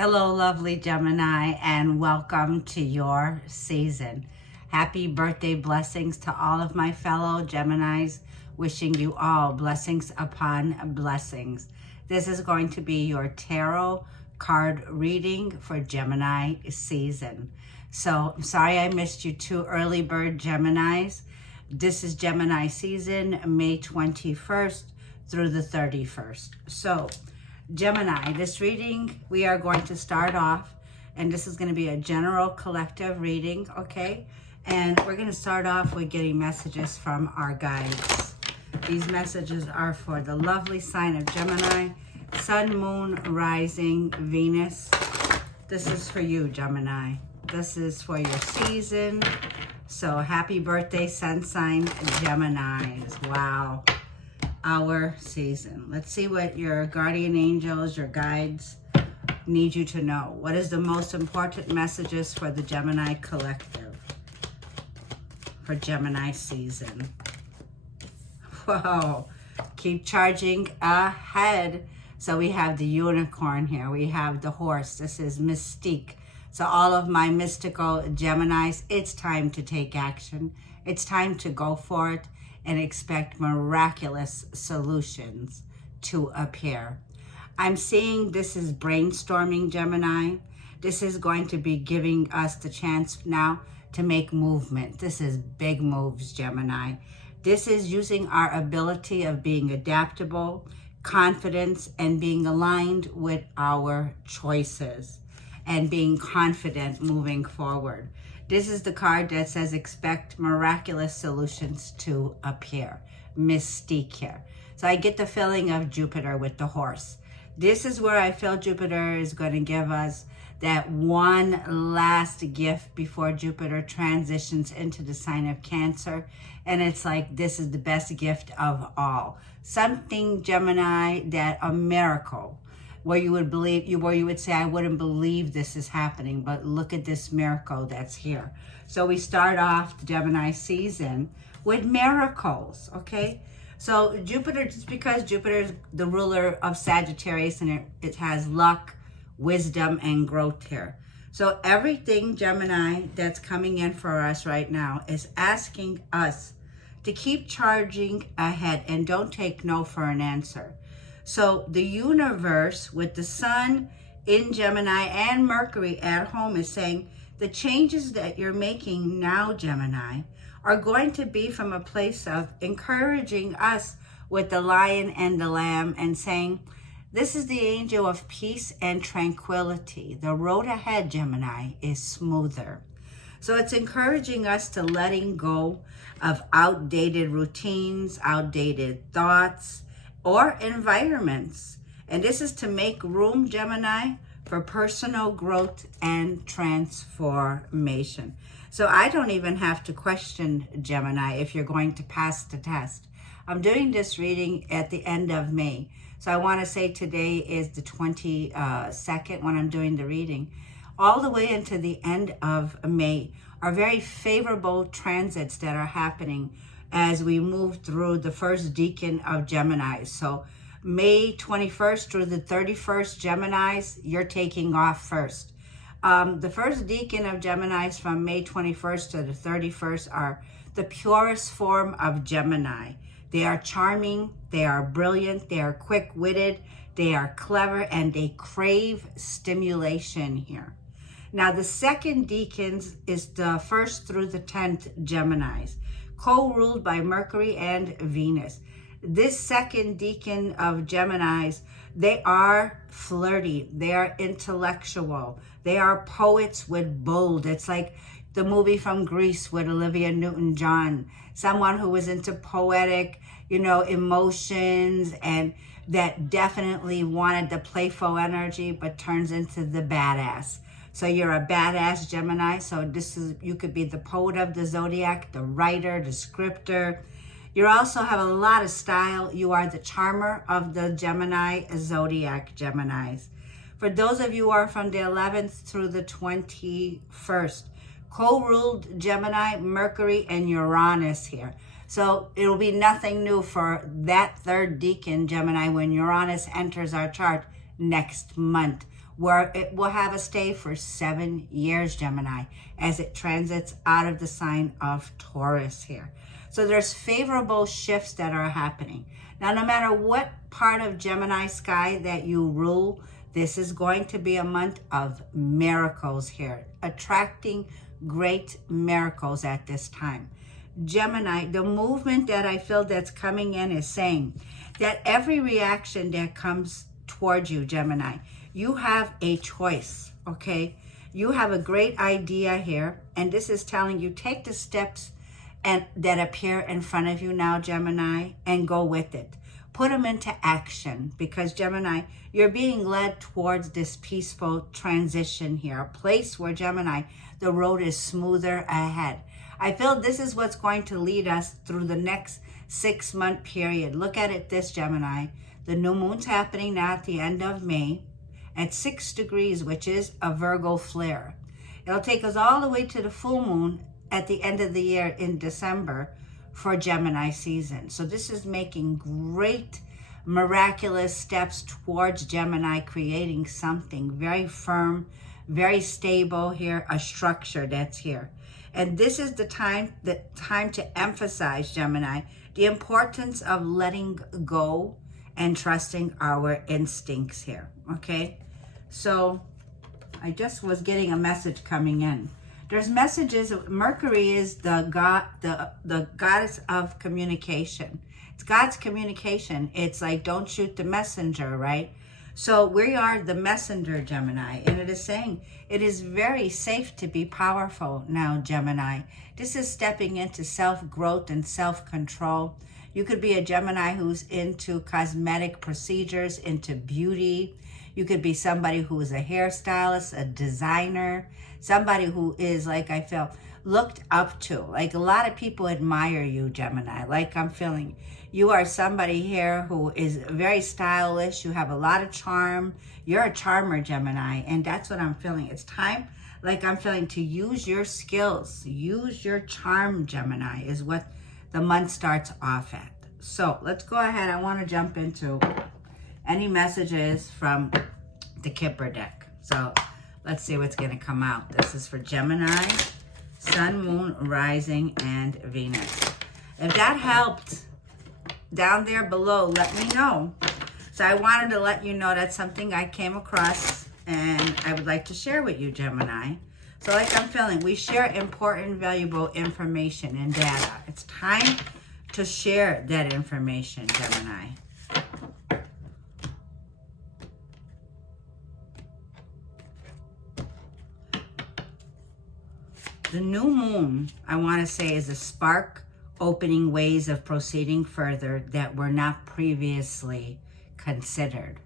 Hello, lovely Gemini, and welcome to your season. Happy birthday blessings to all of my fellow Geminis, wishing you all blessings upon blessings. This is going to be your tarot card reading for Gemini season. So, I'm sorry I missed you two early bird Geminis. This is Gemini season, May 21st through the 31st. So, Gemini, this reading, we are going to start off, and this is going to be a general collective reading, okay? And we're going to start off with getting messages from our guides. These messages are for the lovely sign of Gemini, Sun, Moon, Rising, Venus. This is for you, Gemini. This is for your season. So happy birthday, Sun sign, Geminis. Wow. Our season. Let's see what your guardian angels, your guides need you to know. What is the most important messages for the Gemini collective for Gemini season? Whoa, keep charging ahead. So we have the unicorn here. We have the horse. This is mystique. So all of my mystical Geminis, it's time to take action. It's time to go for it and expect miraculous solutions to appear. I'm seeing this is brainstorming, Gemini. This is going to be giving us the chance now to make movement. This is big moves, Gemini. This is using our ability of being adaptable, confidence, and being aligned with our choices and being confident moving forward. This is the card that says expect miraculous solutions to appear. Mystique here. So I get the feeling of Jupiter with the horse. This is where I feel Jupiter is going to give us that one last gift before Jupiter transitions into the sign of Cancer. And it's like, this is the best gift of all. Something, Gemini, that a miracle. Where you would believe, where you would say, I wouldn't believe this is happening, but look at this miracle that's here. So we start off the Gemini season with miracles, okay? So Jupiter, just because Jupiter is the ruler of Sagittarius and it has luck, wisdom, and growth here. So everything, Gemini, that's coming in for us right now is asking us to keep charging ahead and don't take no for an answer. So the universe with the sun in Gemini and Mercury at home is saying the changes that you're making now, Gemini, are going to be from a place of encouraging us with the lion and the lamb and saying, this is the angel of peace and tranquility. The road ahead, Gemini, is smoother. So it's encouraging us to letting go of outdated routines, outdated thoughts, or environments. And this is to make room, Gemini, for personal growth and transformation. So I don't even have to question, Gemini, if you're going to pass the test. I'm doing this reading at the end of May. So I want to say today is the 22nd when I'm doing the reading. All the way into the end of May are very favorable transits that are happening as we move through the first decan of Gemini. So May 21st through the 31st, Geminis, you're taking off first. The first decan of Geminis from May 21st to the 31st are the purest form of Gemini. They are charming, they are brilliant, they are quick-witted, they are clever, and they crave stimulation here. Now, the second decans is the 1st through the 10th Geminis, co-ruled by Mercury and Venus. This second decan of Geminis, they are flirty, they are intellectual, they are poets with bold. It's like the movie from Greece with Olivia Newton-John, someone who was into poetic, emotions, and that definitely wanted the playful energy, but turns into the badass. So you're a badass Gemini. So this is, you could be the poet of the zodiac, the writer, the scripter. You also have a lot of style. You are the charmer of the Gemini zodiac, Geminis. For those of you who are from the 11th through the 21st, co-ruled Gemini, Mercury, and Uranus here. So it'll be nothing new for that third decan, Gemini, when Uranus enters our chart. next month, where it will have a stay for 7 years, Gemini, as it transits out of the sign of Taurus here. So there's favorable shifts that are happening. Now, no matter what part of Gemini sky that you rule, this is going to be a month of miracles here, attracting great miracles at this time. Gemini, the movement that I feel that's coming in is saying that every reaction that comes towards you, Gemini, you have a choice, okay? You have a great idea here, and this is telling you, take the steps and that appear in front of you now, Gemini, and go with it. Put them into action, because Gemini, you're being led towards this peaceful transition here, a place where, Gemini, the road is smoother ahead. I feel this is what's going to lead us through the next 6-month period. Look at it this, Gemini. The new moon's happening now at the end of May at 6 degrees, which is a Virgo flare. It'll take us all the way to the full moon at the end of the year in December for Gemini season. So this is making great miraculous steps towards Gemini, creating something very firm, very stable here, a structure that's here. And this is the time to emphasize, Gemini, the importance of letting go and trusting our instincts here, okay? So I just was getting a message coming in. There's messages. Mercury is the goddess of communication. It's God's communication. It's like, don't shoot the messenger, right? So we are the messenger, Gemini, and it is saying it is very safe to be powerful now, Gemini. This is stepping into self-growth and self-control. You could be a Gemini who's into cosmetic procedures, into beauty. You could be somebody who is a hairstylist, a designer, somebody who is, like I felt, looked up to. Like a lot of people admire you, Gemini. Like I'm feeling you are somebody here who is very stylish. You have a lot of charm. You're a charmer, Gemini. And that's what I'm feeling. It's time, like I'm feeling, to use your skills. Use your charm, Gemini, is what the month starts off at. So let's go ahead. I want to jump into any messages from the Kipper deck. So let's see what's going to come out. This is for Gemini, Sun, Moon, Rising, and Venus. If that helped, down there below, let me know. So I wanted to let you know that's something I came across and I would like to share with you, Gemini. So like I'm feeling, we share important, valuable information and data. It's time to share that information, Gemini. The new moon, I want to say, is a spark opening ways of proceeding further that were not previously considered.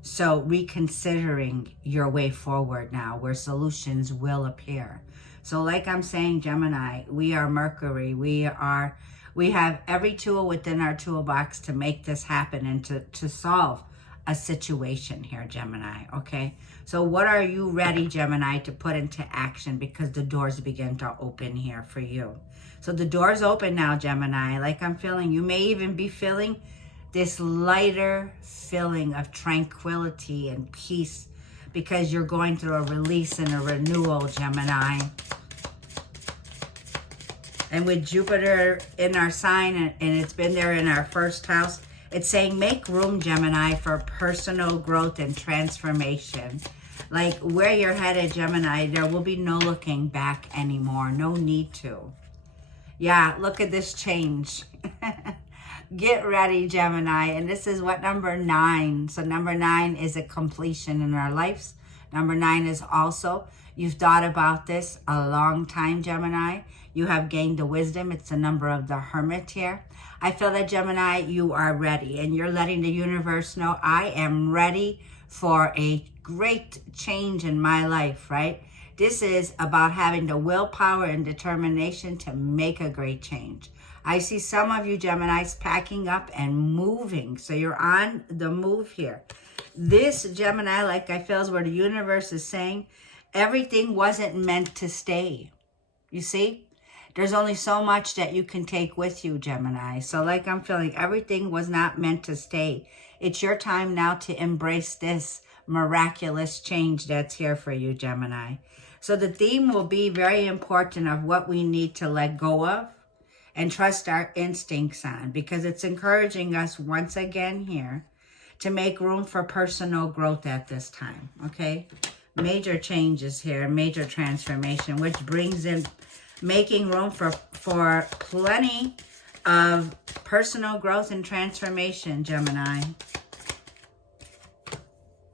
So reconsidering your way forward now, where solutions will appear. So like I'm saying, Gemini, we are Mercury. We have every tool within our toolbox to make this happen and to solve a situation here, Gemini, okay? So what are you ready, Gemini, to put into action, because the doors begin to open here for you. So the doors open now, Gemini. Like I'm feeling, you may even be feeling this lighter feeling of tranquility and peace because you're going through a release and a renewal, Gemini. And with Jupiter in our sign, and it's been there in our first house, it's saying make room, Gemini, for personal growth and transformation. Like where you're headed, Gemini, there will be no looking back anymore. No need to. Yeah, look at this change. Get ready, Gemini. And this is what, number 9. So number 9 is a completion in our lives. Number 9 is also, you've thought about this a long time, Gemini. You have gained the wisdom. It's the number of the Hermit here. I feel that, Gemini, you are ready, and you're letting the universe know, I am ready for a great change in my life, right? This is about having the willpower and determination to make a great change. I see some of you, Geminis, packing up and moving. So you're on the move here. This, Gemini, like I feel, is where the universe is saying everything wasn't meant to stay. You see? There's only so much that you can take with you, Gemini. So like I'm feeling, everything was not meant to stay. It's your time now to embrace this miraculous change that's here for you, Gemini. So the theme will be very important of what we need to let go of and trust our instincts on, because it's encouraging us once again here to make room for personal growth at this time, okay? Major changes here, major transformation, which brings in making room for plenty of personal growth and transformation, Gemini.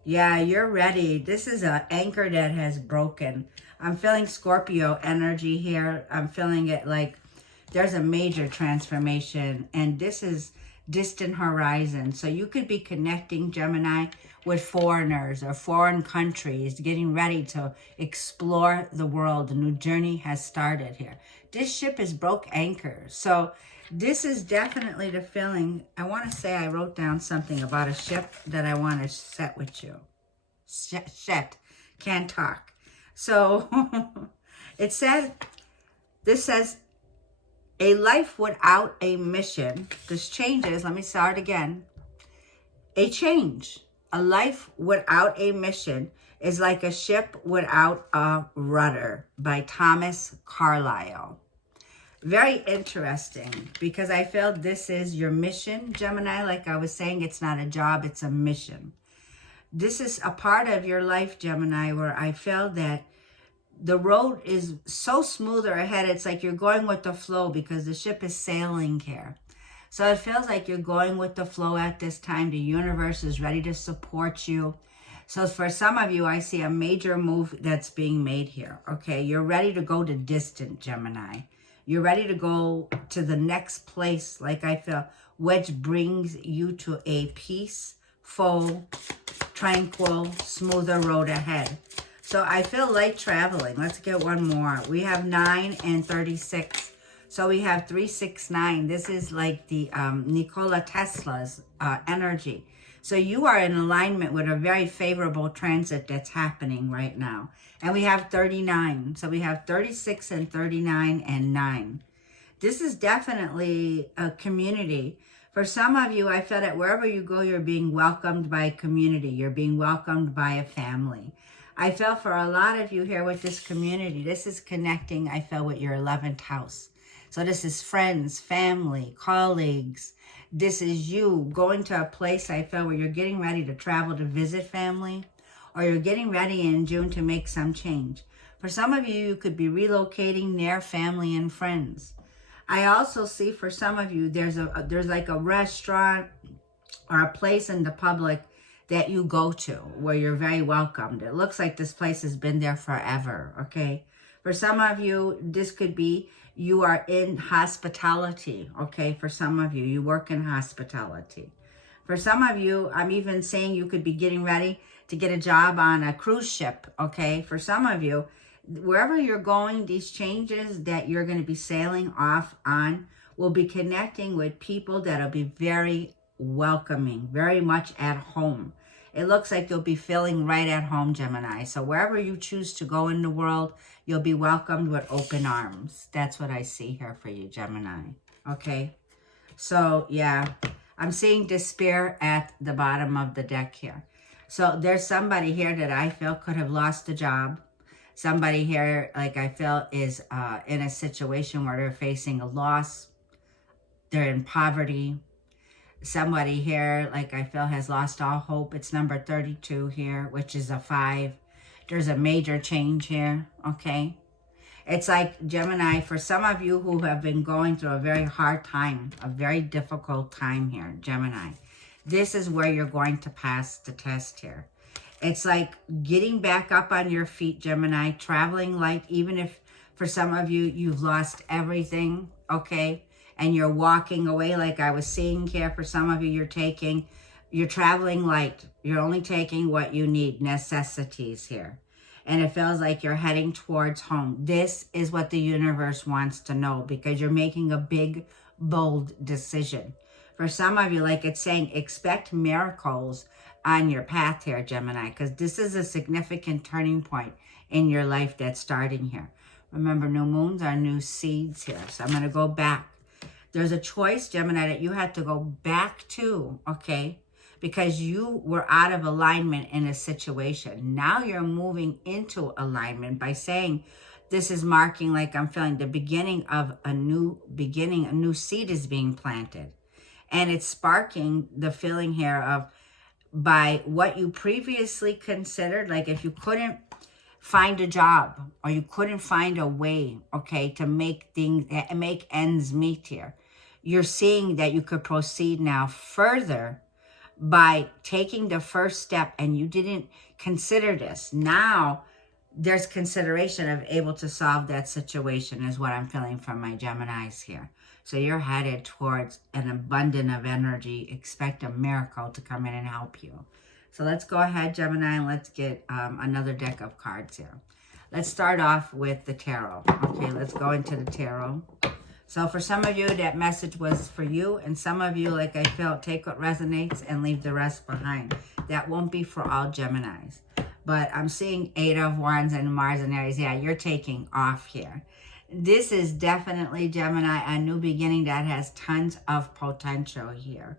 Yeah, you're ready. This is an anchor that has broken. I'm feeling Scorpio energy here. I'm feeling it like there's a major transformation, and this is distant horizon. So you could be connecting, Gemini, with foreigners or foreign countries, getting ready to explore the world. A new journey has started here. This ship is broke anchor. So this is definitely the feeling. I want to say I wrote down something about a ship that I want to set with you. Shit. Can't talk. So it said, this says, a life without a mission. This changes. Let me start again. A change. A life without a mission is like a ship without a rudder, by Thomas Carlyle. Very interesting, because I feel this is your mission, Gemini. Like I was saying, it's not a job, it's a mission. This is a part of your life, Gemini, where I feel that the road is so smoother ahead. It's like you're going with the flow, because the ship is sailing here. So it feels like you're going with the flow at this time. The universe is ready to support you. So for some of you, I see a major move that's being made here. Okay, you're ready to go to distant, Gemini. You're ready to go to the next place, like I feel, which brings you to a peaceful, tranquil, smoother road ahead. So I feel light traveling. Let's get one more. We have 9 and 36. So we have 369. This is like the Nikola Tesla's energy. So you are in alignment with a very favorable transit that's happening right now. And we have 39. So we have 36 and 39 and 9. This is definitely a community. For some of you, I feel that wherever you go, you're being welcomed by a community. You're being welcomed by a family. I feel for a lot of you here with this community, this is connecting, I feel, with your 11th house. So this is friends, family, colleagues. This is you going to a place, I feel, where you're getting ready to travel to visit family, or you're getting ready in June to make some change. For some of you, you could be relocating near family and friends. I also see for some of you, there's like a restaurant or a place in the public that you go to where you're very welcomed. It looks like this place has been there forever, okay? For some of you, this could be you are in hospitality, okay? For some of you, you work in hospitality. For some of you, I'm even saying you could be getting ready to get a job on a cruise ship, okay? For some of you, wherever you're going, these changes that you're going to be sailing off on will be connecting with people that'll be very welcoming, very much at home. It looks like you'll be feeling right at home, Gemini. So wherever you choose to go in the world, you'll be welcomed with open arms. That's what I see here for you, Gemini. Okay? So, yeah, I'm seeing despair at the bottom of the deck here. So there's somebody here that I feel could have lost a job. Somebody here, like I feel, is in a situation where they're facing a loss. They're in poverty. Somebody here, like I feel, has lost all hope. It's number 32 here, which is a 5. There's a major change here, okay? It's like, Gemini, for some of you who have been going through a very hard time, a very difficult time here, Gemini, this is where you're going to pass the test here. It's like getting back up on your feet, Gemini, traveling light, even if for some of you, you've lost everything, okay? And you're walking away, like I was seeing here. For some of you, you're traveling light. You're only taking what you need, necessities here. And it feels like you're heading towards home. This is what the universe wants to know, because you're making a big, bold decision. For some of you, like it's saying, expect miracles on your path here, Gemini, because this is a significant turning point in your life that's starting here. Remember, new moons are new seeds here. So I'm going to go back. There's a choice, Gemini, that you have to go back to, okay? because you were out of alignment in a situation. Now you're moving into alignment by saying, this is marking, like I'm feeling, the beginning of a new beginning. A new seed is being planted. And it's sparking the feeling here of, by what you previously considered, like if you couldn't find a job or you couldn't find a way, okay, to make ends meet here, you're seeing that you could proceed now further by taking the first step, and you didn't consider this. Now there's consideration of able to solve that situation, is what I'm feeling from my Geminis here. So you're headed towards an abundance of energy. Expect a miracle to come in and help you. So let's go ahead, Gemini, and let's get another deck of cards here. Let's start off with the tarot. Okay, let's go into the tarot. So for some of you, that message was for you. And some of you, like I felt, take what resonates and leave the rest behind. That won't be for all Geminis. But I'm seeing 8 of Wands and Mars and Aries. Yeah, you're taking off here. This is definitely, Gemini, a new beginning that has tons of potential here.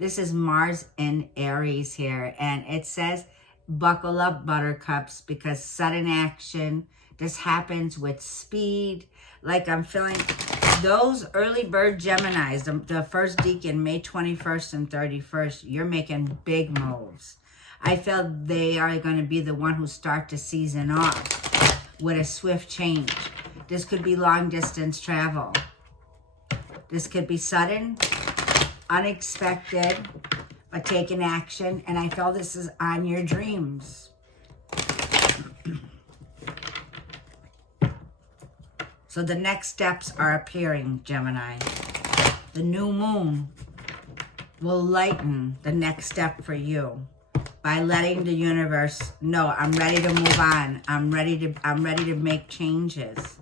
This is Mars in Aries here. And it says, buckle up, buttercups, because sudden action. This happens with speed. Like I'm feeling those early bird Geminis, the first decan, May 21st and 31st, you're making big moves. I feel they are going to be the one who start to season off with a swift change. This could be long distance travel. This could be sudden, unexpected, but taking action. And I feel this is on your dreams. So the next steps are appearing, Gemini. The new moon will lighten the next step for you by letting the universe know, I'm ready to move on. I'm ready to make changes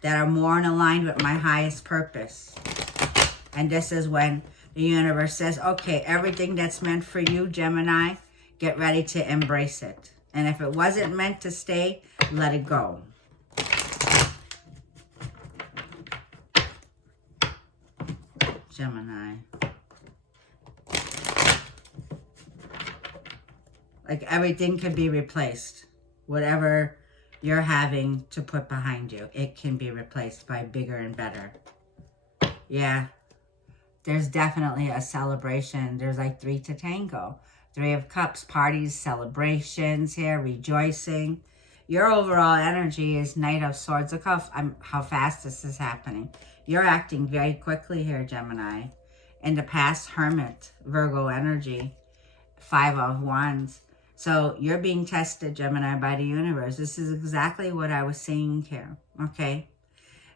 that are more in aligned with my highest purpose. And this is when the universe says, okay, everything that's meant for you, Gemini, get ready to embrace it. And if it wasn't meant to stay, let it go. Gemini. Like everything can be replaced. Whatever you're having to put behind you, it can be replaced by bigger and better. Yeah. There's definitely a celebration. There's like 3 to tango. 3 of Cups, parties, celebrations here, rejoicing. Your overall energy is Knight of Swords. Look how fast this is happening. You're acting very quickly here, Gemini. In the past, Hermit, Virgo energy, 5 of Wands. So you're being tested, Gemini, by the universe. This is exactly what I was seeing here, okay?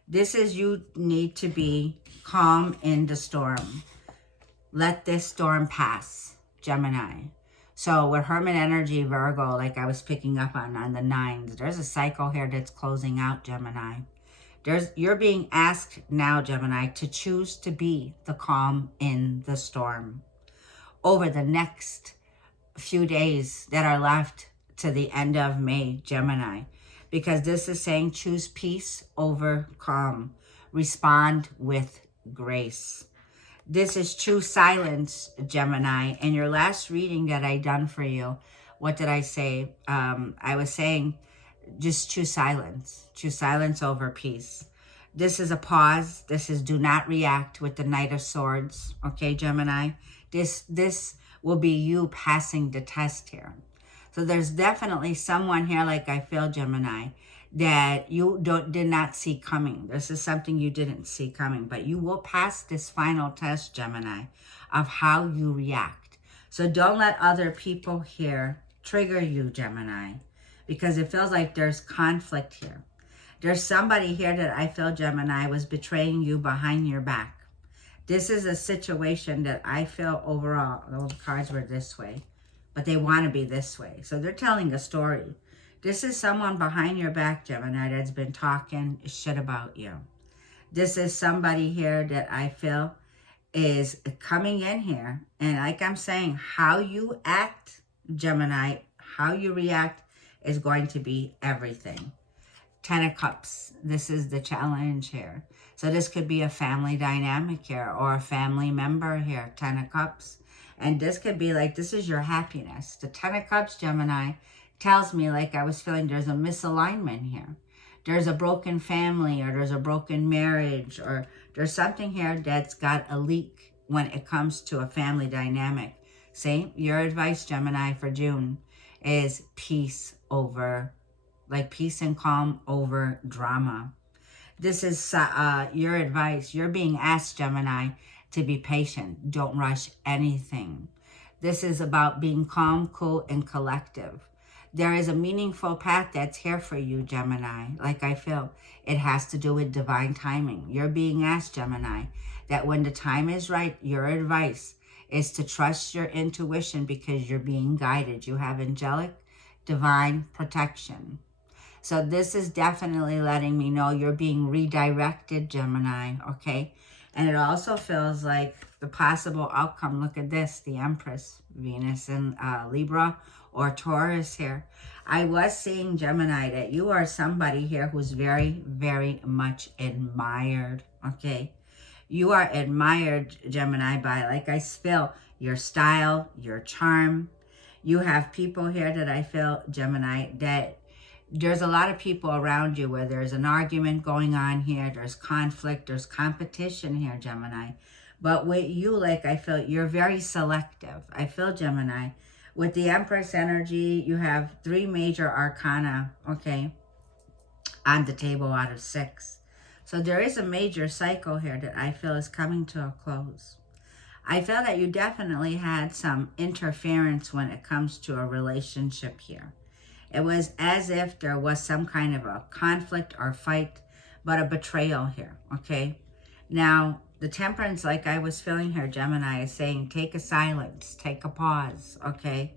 This is, you need to be calm in the storm. Let this storm pass, Gemini. So with Hermit energy, Virgo, like I was picking up on the 9s, there's a cycle here that's closing out, Gemini. You're being asked now, Gemini, to choose to be the calm in the storm. Over the next few days that are left to the end of May, Gemini, because this is saying choose peace over calm. Respond with grace. This is true silence, Gemini. In your last reading that I done for you, what did I say? I was saying just choose silence. Choose silence over peace. This is a pause. This is do not react with the Knight of Swords. Okay, Gemini? This will be you passing the test here. So there's definitely someone here, like I feel, Gemini, that you did not see coming. This is something you didn't see coming, but you will pass this final test, Gemini, of how you react. So don't let other people here trigger you, Gemini, because it feels like there's conflict here. There's somebody here that I feel, Gemini, was betraying you behind your back. This is a situation that I feel overall, those cards were this way, but they want to be this way. So they're telling a story. This is someone behind your back, Gemini, that's been talking shit about you. This is somebody here that I feel is coming in here. And like I'm saying, how you act, Gemini, how you react is going to be everything. 10 of Cups. This is the challenge here. So this could be a family dynamic here or a family member here. 10 of Cups. And this could be like, this is your happiness. The Ten of Cups, Gemini, tells me, like I was feeling, there's a misalignment here. There's a broken family, or there's a broken marriage, or there's something here that's got a leak when it comes to a family dynamic. See, your advice, Gemini, for June is peace over, like peace and calm over drama. This is your advice. You're being asked, Gemini, to be patient. Don't rush anything. This is about being calm, cool, and collective. There is a meaningful path that's here for you, Gemini. Like I feel, it has to do with divine timing. You're being asked, Gemini, that when the time is right, your advice is to trust your intuition because you're being guided. You have angelic, divine protection. So this is definitely letting me know you're being redirected, Gemini, okay? And it also feels like the possible outcome, look at this, the Empress, Venus in Libra or Taurus here. I was seeing, Gemini, that you are somebody here who's very, very much admired, okay? You are admired, Gemini, by, like I feel, your style, your charm. You have people here that I feel, Gemini, that there's a lot of people around you where there's an argument going on here. There's conflict. There's competition here, Gemini. But with you, like I feel, you're very selective. I feel, Gemini, with the Empress energy, you have 3 major arcana, okay, on the table out of 6. So there is a major cycle here that I feel is coming to a close. I feel that you definitely had some interference when it comes to a relationship here. It was as if there was some kind of a conflict or fight, but a betrayal here, okay? Now, the Temperance, like I was feeling here, Gemini, is saying take a silence, take a pause, okay?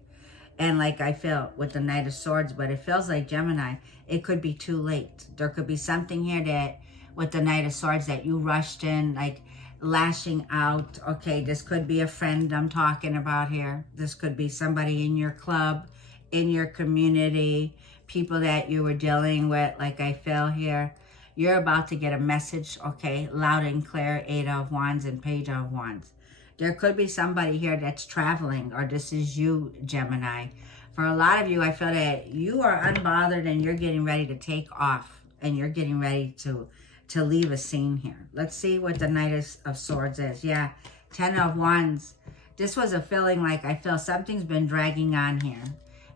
And like I feel with the Knight of Swords, but it feels like, Gemini, it could be too late. There could be something here that, with the Knight of Swords, that you rushed in, like lashing out, okay? This could be a friend I'm talking about here. This could be somebody in your club, in your community, people that you were dealing with, like I feel here. You're about to get a message, okay, loud and clear, 8 of Wands and Page of Wands. There could be somebody here that's traveling, or this is you, Gemini. For a lot of you, I feel that you are unbothered and you're getting ready to take off, and you're getting ready to leave a scene here. Let's see what the Knight of Swords is. Yeah, 10 of Wands. This was a feeling like I feel something's been dragging on here.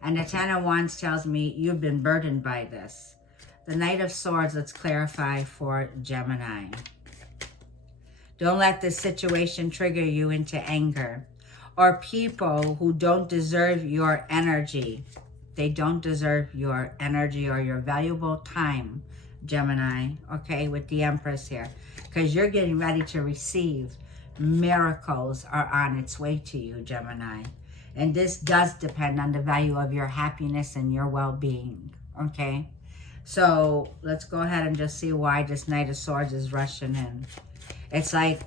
And the 10 of Wands tells me you've been burdened by this. The Knight of Swords, let's clarify for Gemini. Don't let this situation trigger you into anger. Or people who don't deserve your energy. They don't deserve your energy or your valuable time, Gemini, okay, with the Empress here. Because you're getting ready to receive. Miracles are on its way to you, Gemini. And this does depend on the value of your happiness and your well-being, okay? So let's go ahead and just see why this Knight of Swords is rushing in. It's like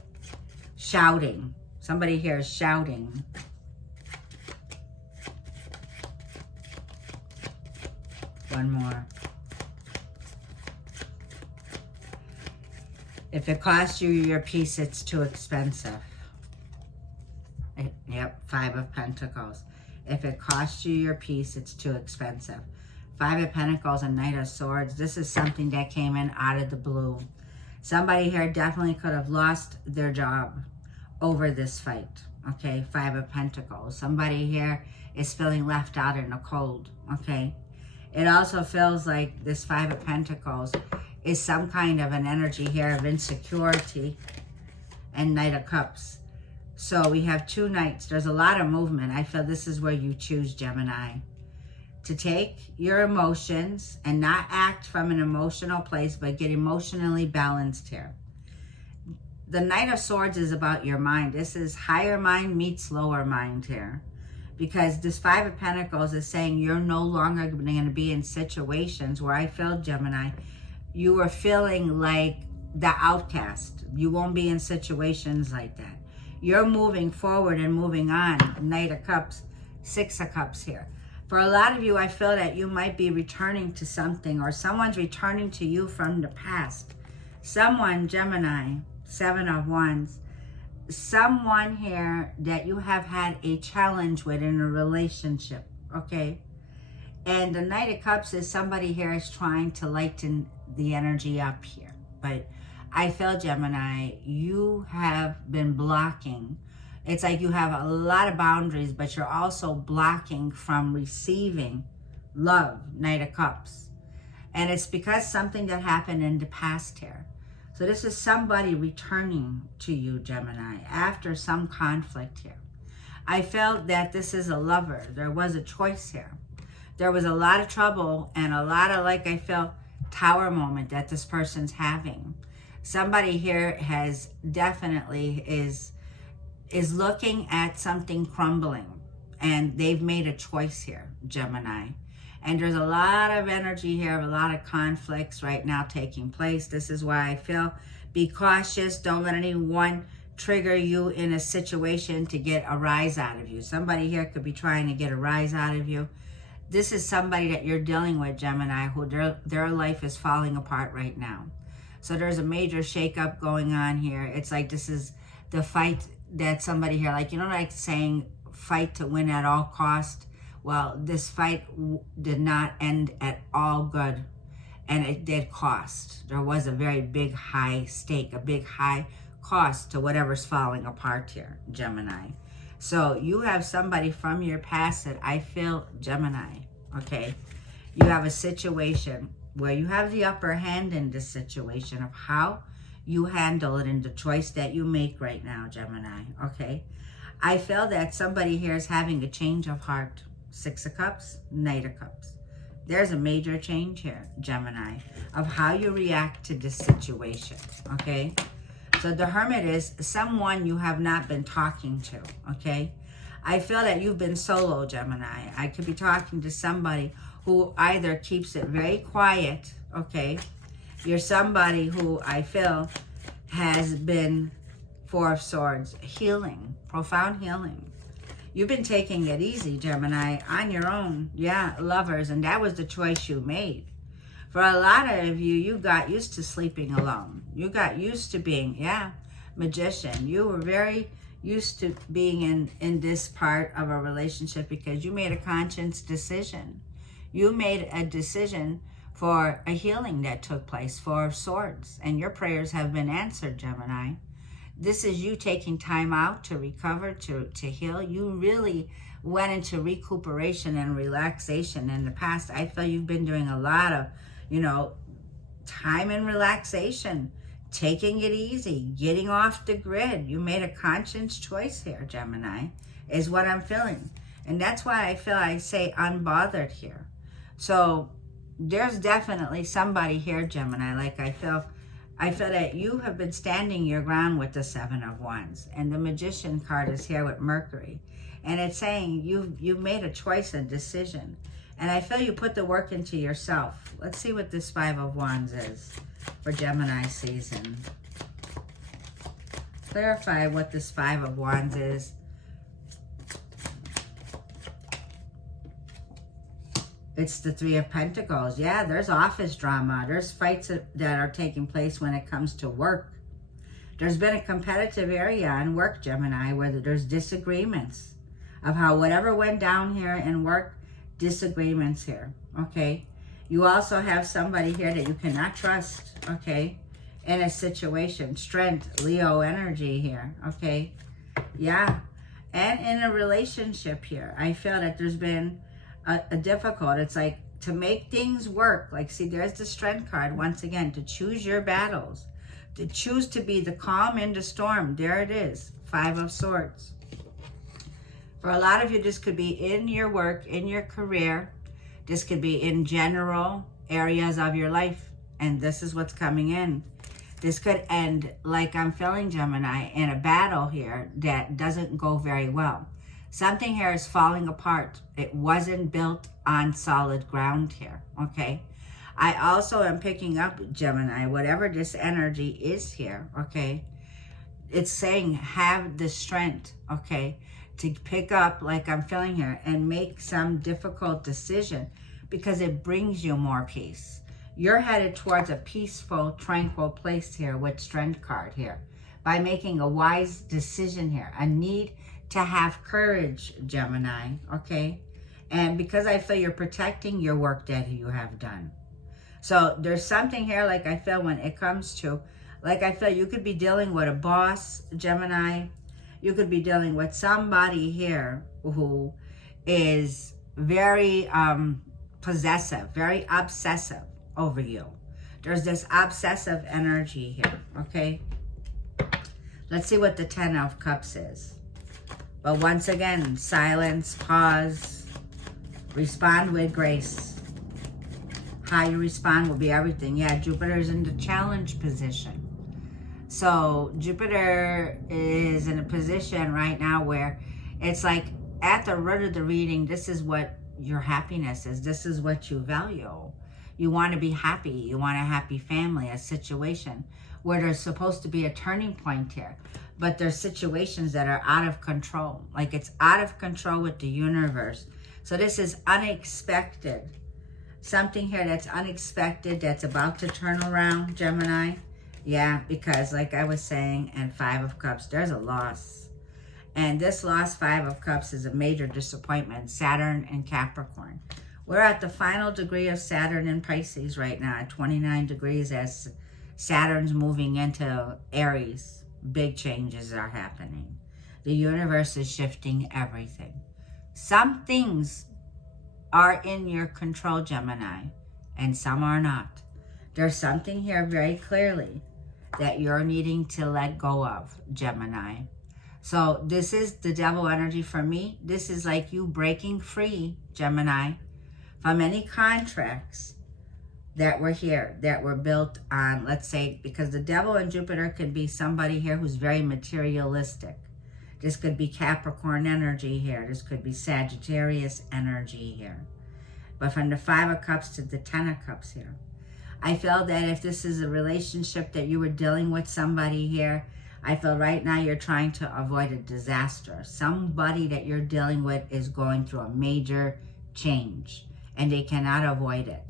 shouting. Somebody here is shouting. One more. If it costs you your peace, it's too expensive. Yep, 5 of Pentacles. If it costs you your peace, it's too expensive. 5 of Pentacles and Knight of Swords. This is something that came in out of the blue. Somebody here definitely could have lost their job over this fight. Okay, 5 of Pentacles. Somebody here is feeling left out in the cold. Okay. It also feels like this 5 of Pentacles is some kind of an energy here of insecurity and Knight of Cups. So we have 2 knights. There's a lot of movement. I feel this is where you choose, Gemini, to take your emotions and not act from an emotional place, but get emotionally balanced here. The Knight of Swords is about your mind. This is higher mind meets lower mind here. Because this 5 of Pentacles is saying you're no longer going to be in situations where I feel, Gemini, you were feeling like the outcast. You won't be in situations like that. You're moving forward and moving on. Knight of Cups, 6 of Cups here. For a lot of you, I feel that you might be returning to something, or someone's returning to you from the past. Someone, Gemini, 7 of Wands, someone here that you have had a challenge with in a relationship, okay? And the Knight of Cups is somebody here is trying to lighten the energy up here. But I feel, Gemini, you have been blocking. It's like you have a lot of boundaries, but you're also blocking from receiving love, Knight of Cups. And it's because something that happened in the past here. So this is somebody returning to you, Gemini, after some conflict here. I felt that this is a lover. There was a choice here. There was a lot of trouble and a lot of, like, I felt, tower moment that this person's having. Somebody here has definitely is looking at something crumbling, and they've made a choice here, Gemini. And there's a lot of energy here, a lot of conflicts right now taking place. This is why I feel, be cautious. Don't let anyone trigger you in a situation to get a rise out of you. Somebody here could be trying to get a rise out of you. This is somebody that you're dealing with, Gemini, who their life is falling apart right now. So there's a major shakeup going on here. It's like this is the fight that somebody here, like, you know, like saying fight to win at all cost. Well, this fight did not end at all good, and it did cost. There was a very big high stake, a big high cost to whatever's falling apart here, Gemini. So you have somebody from your past that I feel, Gemini, okay? You have a situation where you have the upper hand in this situation of how you handle it and the choice that you make right now, Gemini, okay? I feel that somebody here is having a change of heart. 6 of Cups, Knight of Cups. There's a major change here, Gemini, of how you react to this situation, okay? So the Hermit is someone you have not been talking to, okay? I feel that you've been solo, Gemini. I could be talking to somebody who either keeps it very quiet, okay? You're somebody who I feel has been, 4 of Swords, healing, profound healing. You've been taking it easy, Gemini, on your own. Yeah, lovers, and that was the choice you made. For a lot of you, you got used to sleeping alone. You got used to being, yeah, Magician. You were very used to being in this part of a relationship because you made a conscious decision. You made a decision for a healing that took place, 4 of Swords, and your prayers have been answered, Gemini. This is you taking time out to recover, to heal. You really went into recuperation and relaxation in the past. I feel you've been doing a lot of, you know, time and relaxation, taking it easy, getting off the grid. You made a conscious choice here, Gemini, is what I'm feeling. And that's why I feel I say unbothered here. So there's definitely somebody here, Gemini, like I feel that you have been standing your ground with the 7 of Wands. And the Magician card is here with Mercury. And it's saying you've made a choice, a decision. And I feel you put the work into yourself. Let's see what this 5 of Wands is for Gemini season. Clarify what this 5 of Wands is. It's the 3 of Pentacles. Yeah, there's office drama. There's fights that are taking place when it comes to work. There's been a competitive area in work, Gemini, where there's disagreements of how whatever went down here in work, disagreements here, okay? You also have somebody here that you cannot trust, okay, in a situation. Strength, Leo energy here, okay? Yeah, and in a relationship here, I feel that there's been a difficult, it's like to make things work. Like, see, there's the Strength card once again, to choose your battles, to choose to be the calm in the storm. There it is, 5 of Swords. For a lot of you, this could be in your work, in your career. This could be in general areas of your life. And this is what's coming in. This could end, like I'm feeling, Gemini, in a battle here that doesn't go very well. Something here is falling apart. It wasn't built on solid ground here, okay? I also am picking up, Gemini, whatever this energy is here, okay? It's saying have the strength, okay, to pick up, like I'm feeling here, and make some difficult decision because it brings you more peace. You're headed towards a peaceful, tranquil place here with Strength card here. by making a wise decision here. A need to have courage, Gemini, okay? And because I feel you're protecting your work that you have done. So there's something here, like I feel when it comes to, like I feel you could be dealing with a boss, Gemini. You could be dealing with somebody here who is very possessive, very obsessive over you. There's this obsessive energy here, okay? Let's see what the 10 of Cups is. But once again, silence, pause, respond with grace. How you respond will be everything. Yeah, Jupiter is in the challenge position. So Jupiter is in a position right now where it's like at the root of the reading, this is what your happiness is. This is what you value. You want to be happy. You want a happy family, a situation where there's supposed to be a turning point here. But there's situations that are out of control. Like it's out of control with the universe. So this is unexpected. Something here that's unexpected, that's about to turn around, Gemini. Yeah, because like I was saying, and 5 of Cups, there's a loss. And this loss, 5 of Cups, is a major disappointment. Saturn and Capricorn. We're at the final degree of Saturn in Pisces right now, at 29 degrees as Saturn's moving into Aries. Big changes are happening. The universe is shifting everything. Some things are in your control, Gemini, and some are not. There's something here very clearly that you're needing to let go of, Gemini. So this is the devil energy for me. This is like you breaking free, Gemini, from any contracts that were here, that were built on, let's say, because the devil and Jupiter could be somebody here who's very materialistic. This could be Capricorn energy here. This could be Sagittarius energy here. But from the 5 of Cups to the 10 of Cups here, I feel that if this is a relationship that you were dealing with somebody here, I feel right now you're trying to avoid a disaster. Somebody that you're dealing with is going through a major change and they cannot avoid it.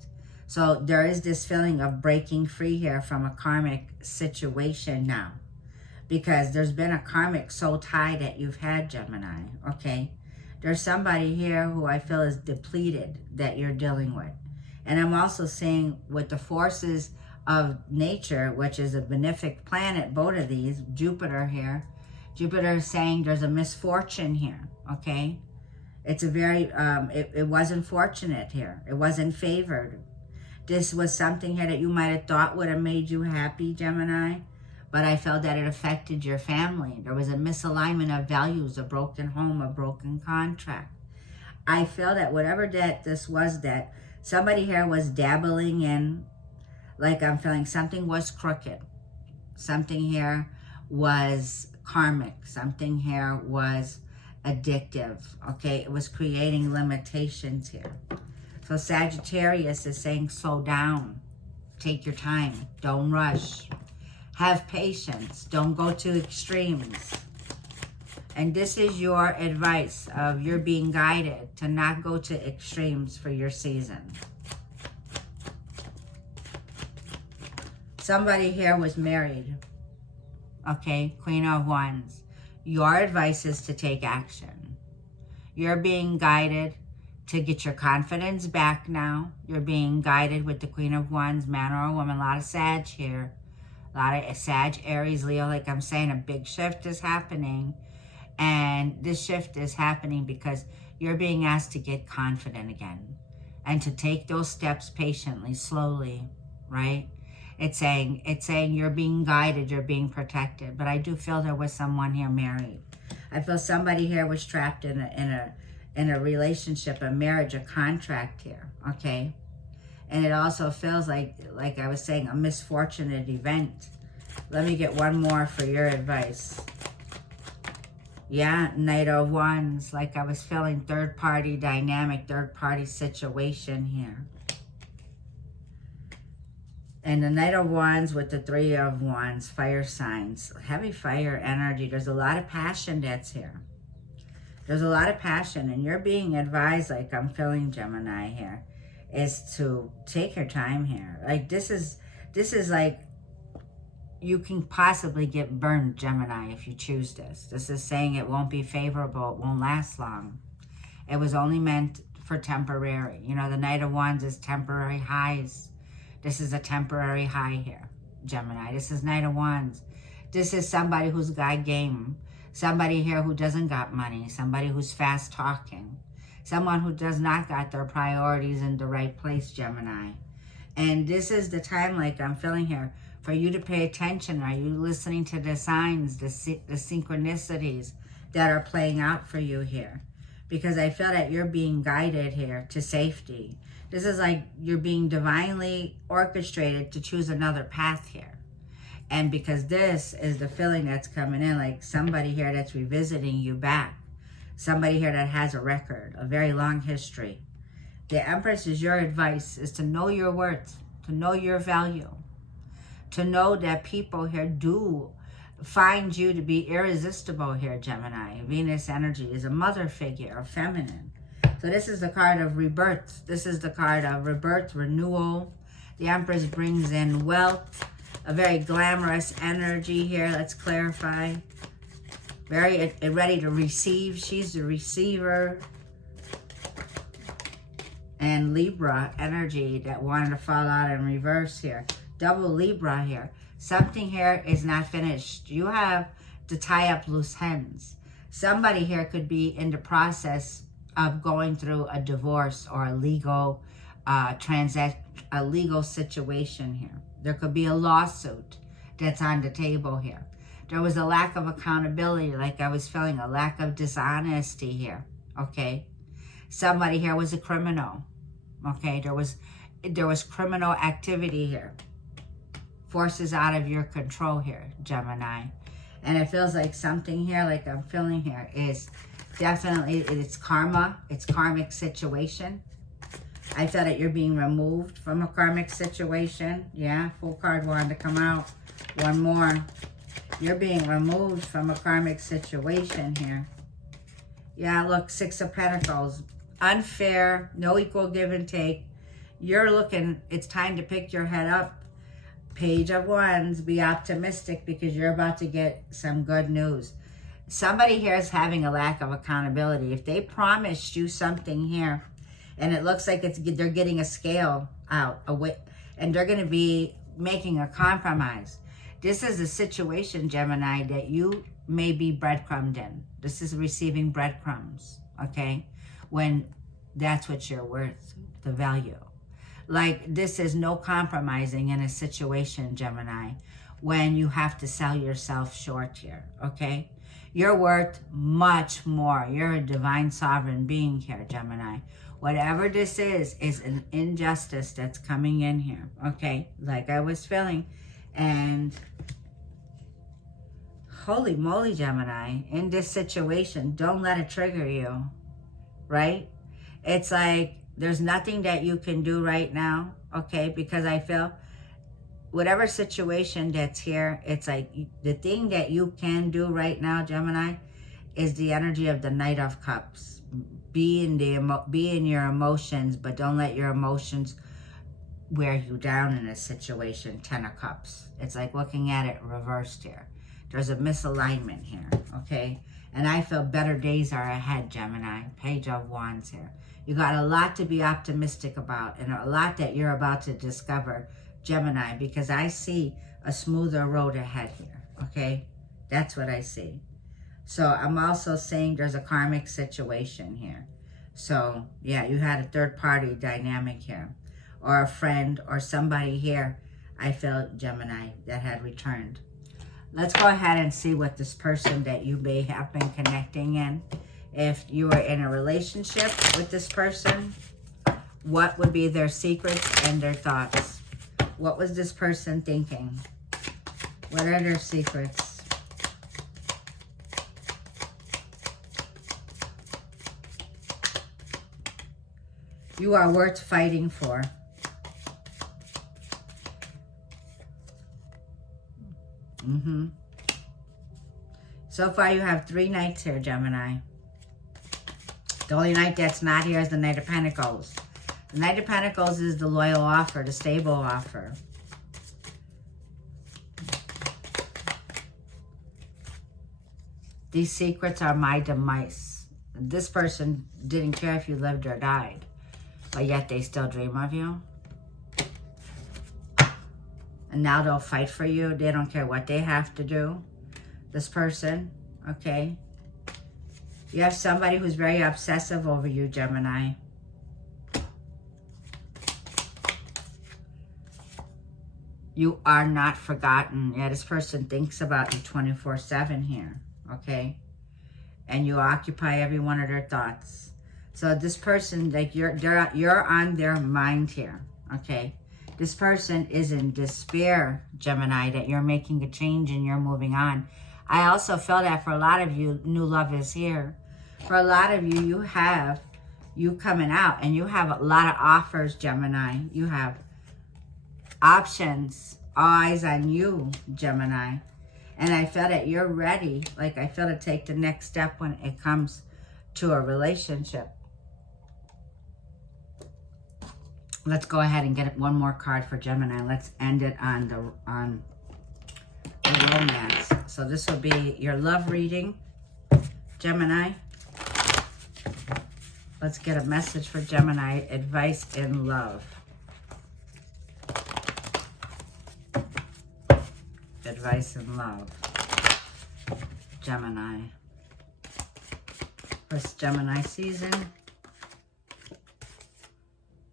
So there is this feeling of breaking free here from a karmic situation now, because there's been a karmic soul tie that you've had, Gemini, okay? There's somebody here who I feel is depleted that you're dealing with. And I'm also seeing with the forces of nature, which is a benefic planet, both of these, Jupiter here. Jupiter is saying there's a misfortune here, okay? It's a very, it wasn't fortunate here. It wasn't favored. This was something here that you might have thought would have made you happy, Gemini. But I felt that it affected your family. There was a misalignment of values, a broken home, a broken contract. I feel that whatever that this was, that somebody here was dabbling in, like I'm feeling something was crooked. Something here was karmic. Something here was addictive, okay? It was creating limitations here. So Sagittarius is saying slow down. Take your time. Don't rush. Have patience. Don't go to extremes. And this is your advice of you're being guided to not go to extremes for your season. Somebody here was married. Okay, Queen of Wands. Your advice is to take action. You're being guided to get your confidence back now. You're being guided with the Queen of Wands, man or a woman. A lot of Sag here. A lot of Sag, Aries, Leo. Like I'm saying, a big shift is happening. And this shift is happening because you're being asked to get confident again. And to take those steps patiently, slowly, right? It's saying you're being guided, you're being protected. But I do feel there was someone here married. I feel somebody here was trapped in a relationship, a marriage, a contract here, okay? And it also feels like I was saying, a misfortunate event. Let me get one more for your advice. Yeah, Knight of Wands, like I was feeling third-party dynamic, third-party situation here. And the Knight of Wands with the 3 of Wands, fire signs, heavy fire energy. There's a lot of passion that's here. There's a lot of passion, and you're being advised, like I'm feeling, Gemini here, is to take your time here. Like this is like you can possibly get burned, Gemini, if you choose this. This is saying it won't be favorable. It won't last long. It was only meant for temporary. You know, the Knight of Wands is temporary highs. This is a temporary high here, Gemini. This is Knight of Wands. This is somebody who's got game. Somebody here who doesn't got money. Somebody who's fast talking. Someone who does not got their priorities in the right place, Gemini. And this is the time, like I'm feeling here, for you to pay attention. Are you listening to the signs, the synchronicities that are playing out for you here? Because I feel that you're being guided here to safety. This is like you're being divinely orchestrated to choose another path here. And because this is the feeling that's coming in, like somebody here that's revisiting you back. Somebody here that has a record, a very long history. The Empress is your advice, is to know your worth, to know your value, to know that people here do find you to be irresistible here, Gemini. Venus energy is a mother figure, a feminine. So this is the card of rebirth. This is the card of rebirth, renewal. The Empress brings in wealth, a very glamorous energy here. Let's clarify. Very ready to receive. She's the receiver. And Libra energy that wanted to fall out in reverse here. Double Libra here. Something here is not finished. You have to tie up loose ends. Somebody here could be in the process of going through a divorce or a legal a legal situation here. There could be a lawsuit that's on the table here. There was a lack of accountability, like I was feeling, a lack of dishonesty here, okay? Somebody here was a criminal, okay? There was criminal activity here. Forces out of your control here, Gemini. And it feels like something here, like I'm feeling here, is definitely, it's karma. It's karmic situation. I feel that you're being removed from a karmic situation. Yeah, full card wanted to come out. One more. You're being removed from a karmic situation here. Yeah, look, Six of Pentacles. Unfair, no equal give and take. You're looking, it's time to pick your head up. Page of Wands, be optimistic because you're about to get some good news. Somebody here is having a lack of accountability. If they promised you something here, and it looks like they're getting a scale out, and they're going to be making a compromise. This is a situation, Gemini, that you may be breadcrumbed in. This is receiving breadcrumbs, okay? When that's what you're worth, the value. Like, this is no compromising in a situation, Gemini, when you have to sell yourself short here, okay? You're worth much more. You're a divine sovereign being here, Gemini. Whatever this is an injustice that's coming in here, okay? Like I was feeling. And holy moly, Gemini, in this situation, don't let it trigger you, right? It's like there's nothing that you can do right now, okay? Because I feel whatever situation that's here, it's like the thing that you can do right now, Gemini, is the energy of the Knight of Cups. Be in your emotions, but don't let your emotions wear you down in a situation. Ten of Cups. It's like looking at it reversed here. There's a misalignment here, okay? And I feel better days are ahead, Gemini. Page of Wands here. You got a lot to be optimistic about and a lot that you're about to discover, Gemini, because I see a smoother road ahead here, okay? That's what I see. So I'm also saying there's a karmic situation here. So yeah, you had a third party dynamic here, or a friend or somebody here, I feel, Gemini, that had returned. Let's go ahead and see what this person that you may have been connecting in, if you are in a relationship with this person, what would be their secrets and their thoughts? What was this person thinking? What are their secrets? You are worth fighting for. So far you have 3 knights here, Gemini. The only knight that's not here is the Knight of Pentacles. The Knight of Pentacles is the loyal offer, the stable offer. These secrets are my demise. This person didn't care if you lived or died, but yet they still dream of you. And now they'll fight for you. They don't care what they have to do. This person, okay? You have somebody who's very obsessive over you, Gemini. You are not forgotten. Yeah, this person thinks about you 24/7 here, okay? And you occupy every one of their thoughts. So this person, like you're on their mind here, okay? This person is in despair, Gemini, that you're making a change and you're moving on. I also feel that for a lot of you, new love is here. For a lot of you, you have you coming out and you have a lot of offers, Gemini. You have options, eyes on you, Gemini. And I feel that you're ready, like I feel to take the next step when it comes to a relationship. Let's go ahead and get one more card for Gemini. Let's end it on the romance. So this will be your love reading, Gemini. Let's get a message for Gemini. Advice in love. Advice in love. Gemini. First Gemini season.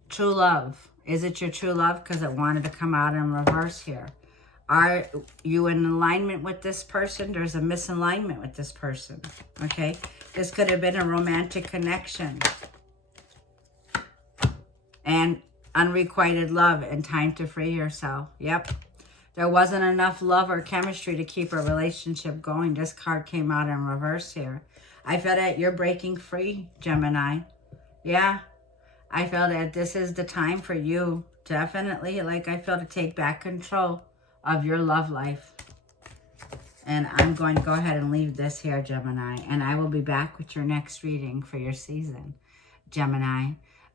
True love. Is it your true love? Because it wanted to come out in reverse here. Are you in alignment with this person? There's a misalignment with this person. Okay. This could have been a romantic connection. And unrequited love and time to free yourself. Yep. There wasn't enough love or chemistry to keep a relationship going. This card came out in reverse here. I feel that you're breaking free, Gemini. Yeah. I feel that this is the time for you, definitely, like I feel, to take back control of your love life. And I'm going to go ahead and leave this here, Gemini. And I will be back with your next reading for your season, Gemini.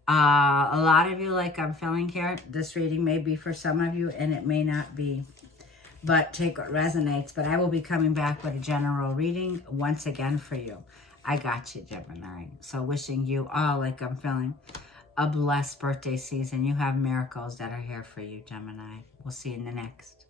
A lot of you, like I'm feeling here, this reading may be for some of you and it may not be. But take what resonates. But I will be coming back with a general reading once again for you. I got you, Gemini. So wishing you all, like I'm feeling, a blessed birthday season. You have miracles that are here for you, Gemini. We'll see you in the next.